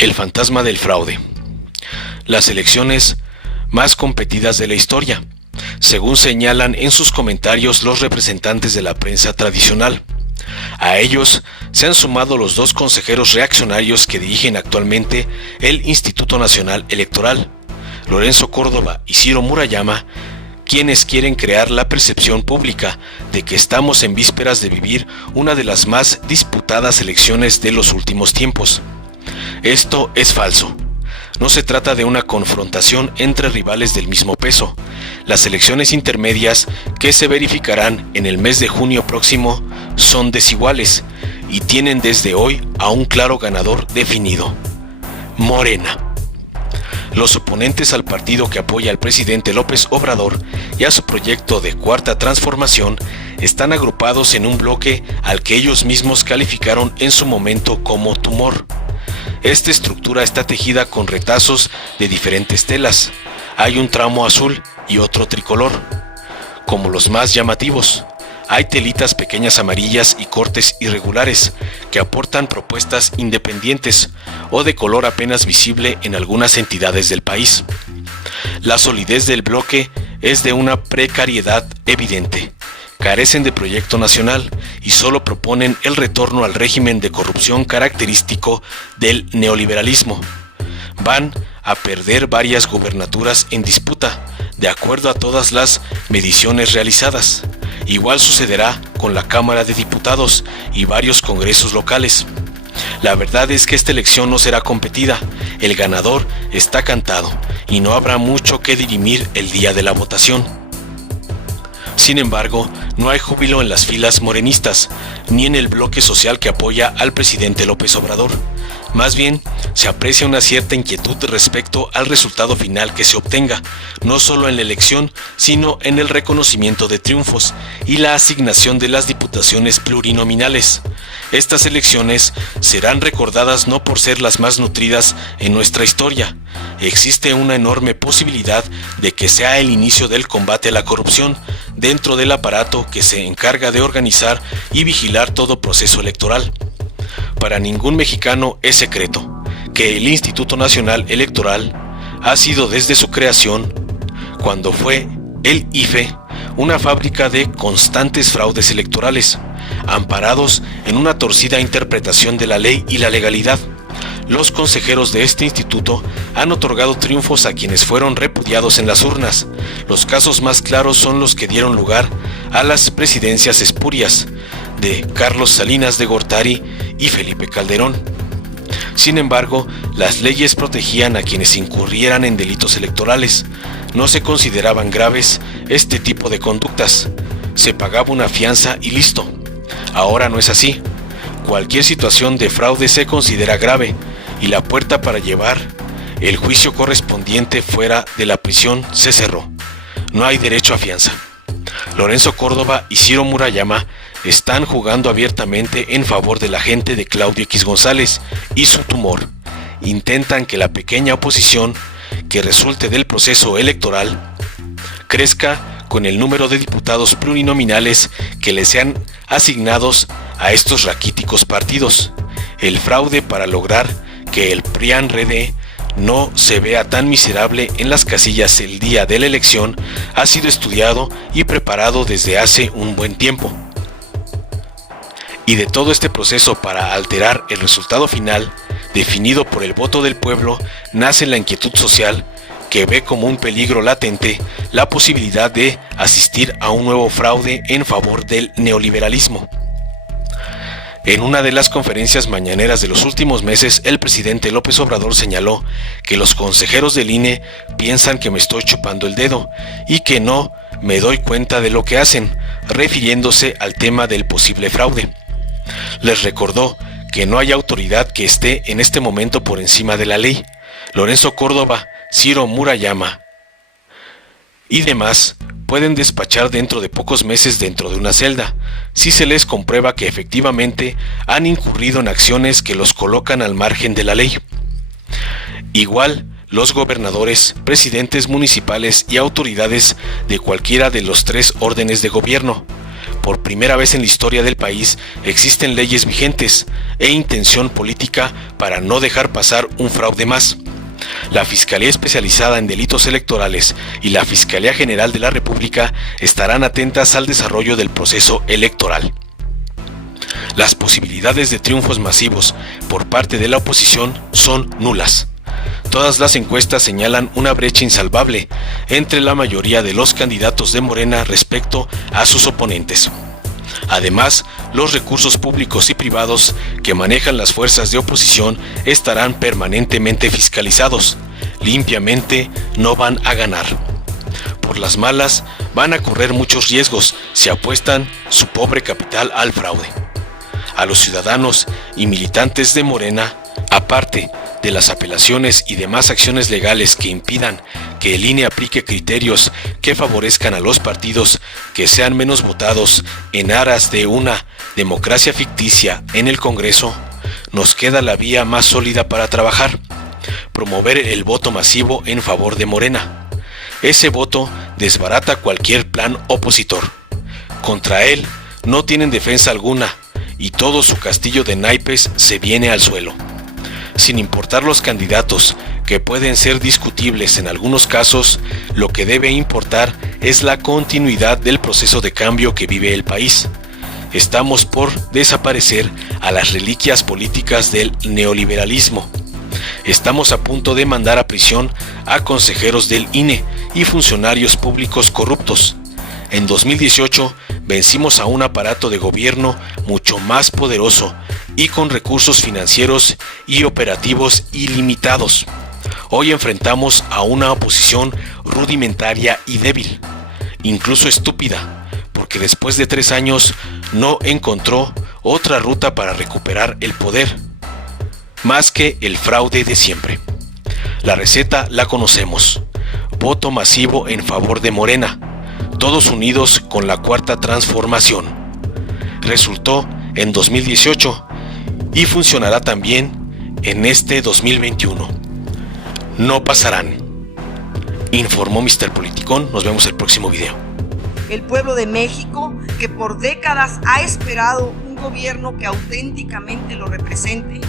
El fantasma del fraude. Las elecciones más competidas de la historia, según señalan en sus comentarios los representantes de la prensa tradicional. A ellos se han sumado los dos consejeros reaccionarios que dirigen actualmente el Instituto Nacional Electoral, Lorenzo Córdoba y Ciro Murayama, quienes quieren crear la percepción pública de que estamos en vísperas de vivir una de las más disputadas elecciones de los últimos tiempos. Esto es falso. No se trata de una confrontación entre rivales del mismo peso. Las elecciones intermedias que se verificarán en el mes de junio próximo son desiguales y tienen desde hoy a un claro ganador definido: Morena. Los oponentes al partido que apoya al presidente López Obrador y a su proyecto de Cuarta Transformación están agrupados en un bloque al que ellos mismos calificaron en su momento como tumor. Esta estructura está tejida con retazos de diferentes telas. Hay un tramo azul y otro tricolor, como los más llamativos. Hay telitas pequeñas amarillas y cortes irregulares que aportan propuestas independientes o de color apenas visible en algunas entidades del país. La solidez del bloque es de una precariedad evidente. Carecen de proyecto nacional y solo proponen el retorno al régimen de corrupción característico del neoliberalismo. Van a perder varias gubernaturas en disputa, de acuerdo a todas las mediciones realizadas. Igual sucederá con la Cámara de Diputados y varios congresos locales. La verdad es que esta elección no será competida, el ganador está cantado y no habrá mucho que dirimir el día de la votación. Sin embargo, no hay júbilo en las filas morenistas, ni en el bloque social que apoya al presidente López Obrador. Más bien, se aprecia una cierta inquietud respecto al resultado final que se obtenga, no solo en la elección, sino en el reconocimiento de triunfos y la asignación de las diputaciones plurinominales. Estas elecciones serán recordadas no por ser las más nutridas en nuestra historia. Existe una enorme posibilidad de que sea el inicio del combate a la corrupción dentro del aparato que se encarga de organizar y vigilar todo proceso electoral. Para ningún mexicano es secreto que el Instituto Nacional Electoral ha sido desde su creación, cuando fue el IFE, una fábrica de constantes fraudes electorales, amparados en una torcida interpretación de la ley y la legalidad. Los consejeros de este instituto han otorgado triunfos a quienes fueron repudiados en las urnas. Los casos más claros son los que dieron lugar a las presidencias espurias de Carlos Salinas de Gortari y Felipe Calderón. Sin embargo, las leyes protegían a quienes incurrieran en delitos electorales. No se consideraban graves este tipo de conductas. Se pagaba una fianza y listo. Ahora no es así. Cualquier situación de fraude se considera grave y la puerta para llevar el juicio correspondiente fuera de la prisión se cerró. No hay derecho a fianza. Lorenzo Córdoba y Ciro Murayama están jugando abiertamente en favor de la gente de Claudio X González y su tumor. Intentan que la pequeña oposición que resulte del proceso electoral crezca con el número de diputados plurinominales que les sean asignados a estos raquíticos partidos. El fraude para lograr que el PRIAN-RD no se vea tan miserable en las casillas el día de la elección ha sido estudiado y preparado desde hace un buen tiempo. Y de todo este proceso para alterar el resultado final, definido por el voto del pueblo, nace la inquietud social que ve como un peligro latente la posibilidad de asistir a un nuevo fraude en favor del neoliberalismo. En una de las conferencias mañaneras de los últimos meses, el presidente López Obrador señaló que los consejeros del INE piensan que me estoy chupando el dedo y que no me doy cuenta de lo que hacen, refiriéndose al tema del posible fraude. Les recordó que no hay autoridad que esté en este momento por encima de la ley. Lorenzo Córdoba, Ciro Murayama y demás pueden despachar dentro de pocos meses dentro de una celda, si se les comprueba que efectivamente han incurrido en acciones que los colocan al margen de la ley. Igual, los gobernadores, presidentes municipales y autoridades de cualquiera de los tres órdenes de gobierno Por primera vez en la historia del país existen leyes vigentes e intención política para no dejar pasar un fraude más. La Fiscalía Especializada en Delitos Electorales y la Fiscalía General de la República estarán atentas al desarrollo del proceso electoral. Las posibilidades de triunfos masivos por parte de la oposición son nulas. Todas las encuestas señalan una brecha insalvable entre la mayoría de los candidatos de Morena respecto a sus oponentes. Además, los recursos públicos y privados que manejan las fuerzas de oposición estarán permanentemente fiscalizados. Limpiamente no van a ganar. Por las malas, van a correr muchos riesgos si apuestan su pobre capital al fraude. A los ciudadanos y militantes de Morena, aparte de las apelaciones y demás acciones legales que impidan que el INE aplique criterios que favorezcan a los partidos que sean menos votados en aras de una democracia ficticia en el Congreso, nos queda la vía más sólida para trabajar: promover el voto masivo en favor de Morena. Ese voto desbarata cualquier plan opositor. Contra él no tienen defensa alguna y todo su castillo de naipes se viene al suelo. Sin importar los candidatos, que pueden ser discutibles en algunos casos, lo que debe importar es la continuidad del proceso de cambio que vive el país. Estamos por desaparecer a las reliquias políticas del neoliberalismo. Estamos a punto de mandar a prisión a consejeros del INE y funcionarios públicos corruptos. En 2018 vencimos a un aparato de gobierno mucho más poderoso y con recursos financieros y operativos ilimitados. Hoy enfrentamos a una oposición rudimentaria y débil, incluso estúpida, porque después de 3 años no encontró otra ruta para recuperar el poder, más que el fraude de siempre. La receta la conocemos: voto masivo en favor de Morena, todos unidos con la Cuarta Transformación. Resultó en 2018 y funcionará también en este 2021. No pasarán. Informó Mr. Politicón. Nos vemos el próximo video. El pueblo de México, que por décadas ha esperado un gobierno que auténticamente lo represente,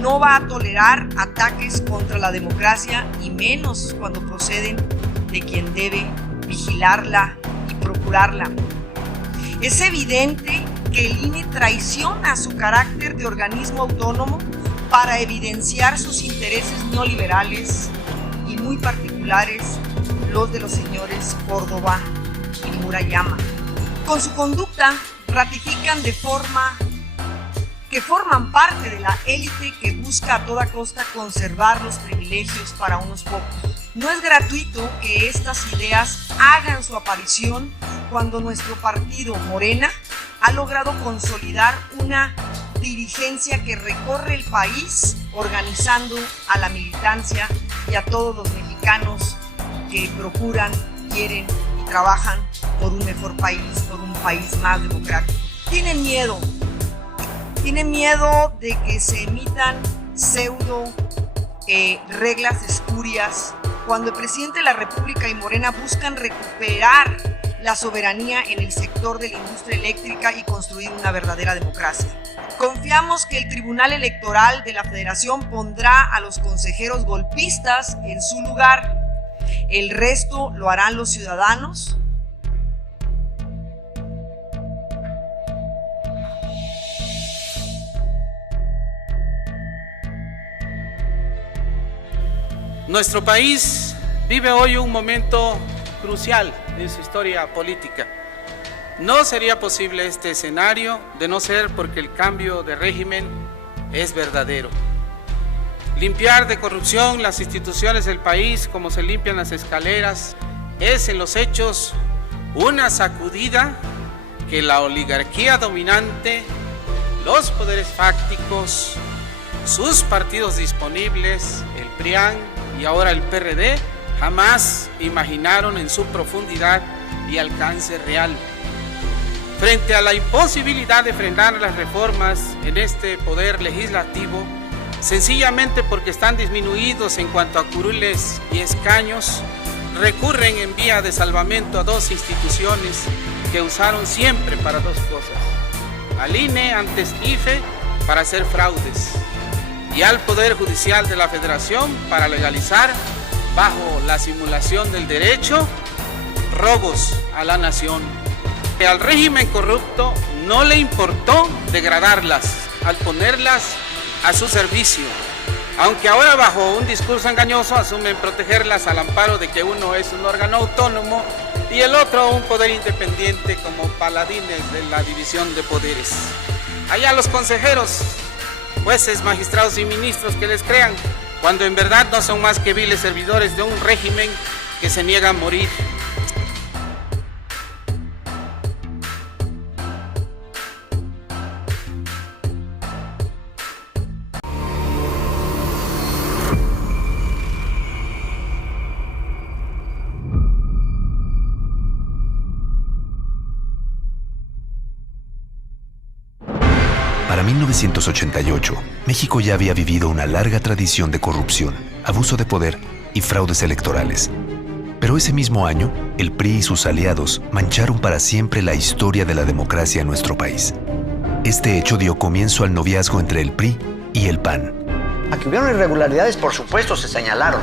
no va a tolerar ataques contra la democracia, y menos cuando proceden de quien debe vigilarla y procurarla. Es evidente que el INE traiciona su carácter de organismo autónomo para evidenciar sus intereses neoliberales y muy particulares los de los señores Córdoba y Murayama. Con su conducta ratifican que forman parte de la élite que busca a toda costa conservar los privilegios para unos pocos. No es gratuito que estas ideas hagan su aparición cuando nuestro partido Morena ha logrado consolidar una dirigencia que recorre el país organizando a la militancia y a todos los mexicanos que procuran, quieren y trabajan por un mejor país, por un país más democrático. Tienen miedo de que se emitan pseudo reglas espurias cuando el presidente de la República y Morena buscan recuperar la soberanía en el sector de la industria eléctrica y construir una verdadera democracia. Confiamos que el Tribunal Electoral de la Federación pondrá a los consejeros golpistas en su lugar. El resto lo harán los ciudadanos. Nuestro país vive hoy un momento crucial en su historia política. No sería posible este escenario de no ser porque el cambio de régimen es verdadero. Limpiar de corrupción las instituciones del país como se limpian las escaleras es en los hechos una sacudida que la oligarquía dominante, los poderes fácticos, sus partidos disponibles, el PRIAN y ahora el PRD, jamás imaginaron en su profundidad y alcance real. Frente a la imposibilidad de frenar las reformas en este poder legislativo, sencillamente porque están disminuidos en cuanto a curules y escaños, recurren en vía de salvamento a dos instituciones que usaron siempre para dos cosas: al INE, antes IFE, para hacer fraudes, y al Poder Judicial de la Federación para legalizar, bajo la simulación del derecho, robos a la nación. Al régimen corrupto no le importó degradarlas al ponerlas a su servicio, aunque ahora bajo un discurso engañoso asumen protegerlas al amparo de que uno es un órgano autónomo y el otro un poder independiente, como paladines de la división de poderes. Allá los consejeros, jueces, magistrados y ministros que les crean, cuando en verdad no son más que viles servidores de un régimen que se niega a morir. Para 1988, México ya había vivido una larga tradición de corrupción, abuso de poder y fraudes electorales. Pero ese mismo año, el PRI y sus aliados mancharon para siempre la historia de la democracia en nuestro país. Este hecho dio comienzo al noviazgo entre el PRI y el PAN. A que hubieron irregularidades, por supuesto, se señalaron.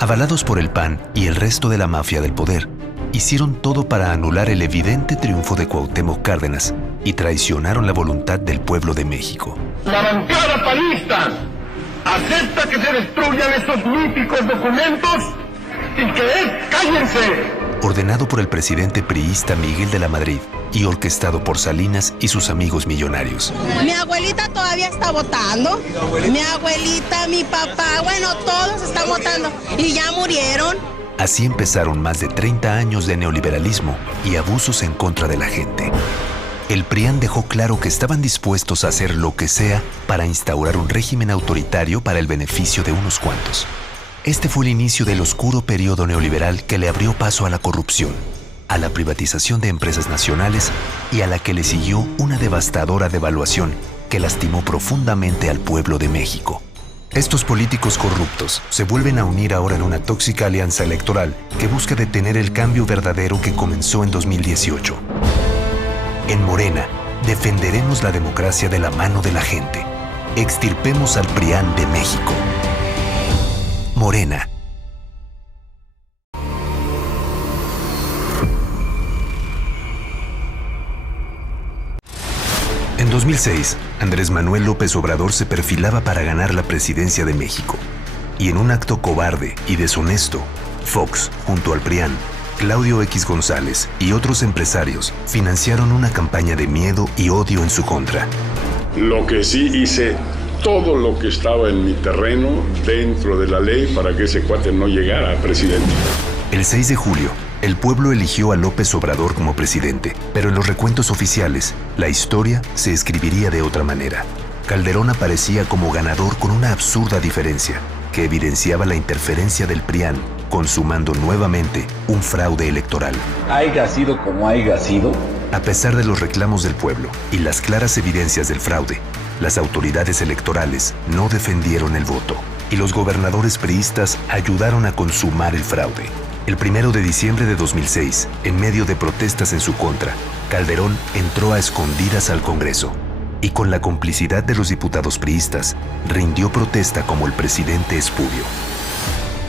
Avalados por el PAN y el resto de la mafia del poder, hicieron todo para anular el evidente triunfo de Cuauhtémoc Cárdenas y traicionaron la voluntad del pueblo de México. La bancada panista acepta que se destruyan estos míticos documentos y que cállense. Ordenado por el presidente priista Miguel de la Madrid y orquestado por Salinas y sus amigos millonarios. Mi abuelita todavía está votando. Mi abuelita, mi papá, bueno, todos están votando y ya murieron. Así empezaron más de 30 años de neoliberalismo y abusos en contra de la gente. El PRIAN dejó claro que estaban dispuestos a hacer lo que sea para instaurar un régimen autoritario para el beneficio de unos cuantos. Este fue el inicio del oscuro periodo neoliberal que le abrió paso a la corrupción, a la privatización de empresas nacionales y a la que le siguió una devastadora devaluación que lastimó profundamente al pueblo de México. Estos políticos corruptos se vuelven a unir ahora en una tóxica alianza electoral que busca detener el cambio verdadero que comenzó en 2018. En Morena, defenderemos la democracia de la mano de la gente. Extirpemos al PRIAN de México. Morena. En 2006, Andrés Manuel López Obrador se perfilaba para ganar la presidencia de México. Y en un acto cobarde y deshonesto, Fox, junto al PRIAN, Claudio X González y otros empresarios financiaron una campaña de miedo y odio en su contra. Lo que sí hice, todo lo que estaba en mi terreno dentro de la ley para que ese cuate no llegara a presidente. El 6 de julio, el pueblo eligió a López Obrador como presidente, pero en los recuentos oficiales, la historia se escribiría de otra manera. Calderón aparecía como ganador con una absurda diferencia, que evidenciaba la interferencia del PRIAN, consumando nuevamente un fraude electoral. Haiga sido como haiga sido. A pesar de los reclamos del pueblo y las claras evidencias del fraude, las autoridades electorales no defendieron el voto y los gobernadores priistas ayudaron a consumar el fraude. El 1 de diciembre de 2006, en medio de protestas en su contra, Calderón entró a escondidas al Congreso y con la complicidad de los diputados priistas, rindió protesta como el presidente espurio.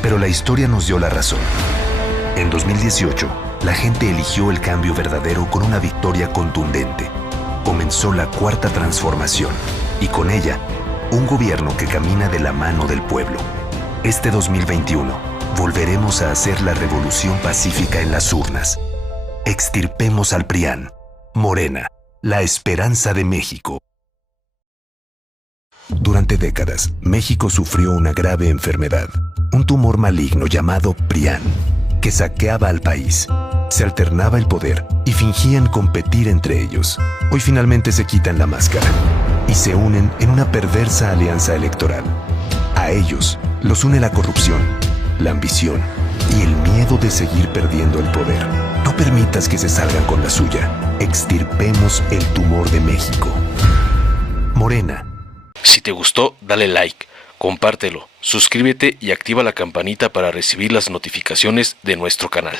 Pero la historia nos dio la razón. En 2018, la gente eligió el cambio verdadero con una victoria contundente. Comenzó la cuarta transformación y con ella, un gobierno que camina de la mano del pueblo. Este 2021, volveremos a hacer la revolución pacífica en las urnas. Extirpemos al PRIAN. Morena, la esperanza de México. Durante décadas, México sufrió una grave enfermedad, un tumor maligno llamado PRIAN, que saqueaba al país. Se alternaba el poder y fingían competir entre ellos. Hoy finalmente se quitan la máscara y se unen en una perversa alianza electoral. A ellos los une la corrupción, la ambición y el miedo de seguir perdiendo el poder. No permitas que se salgan con la suya. Extirpemos el tumor de México. Morena. Si te gustó, dale like, compártelo, suscríbete y activa la campanita para recibir las notificaciones de nuestro canal.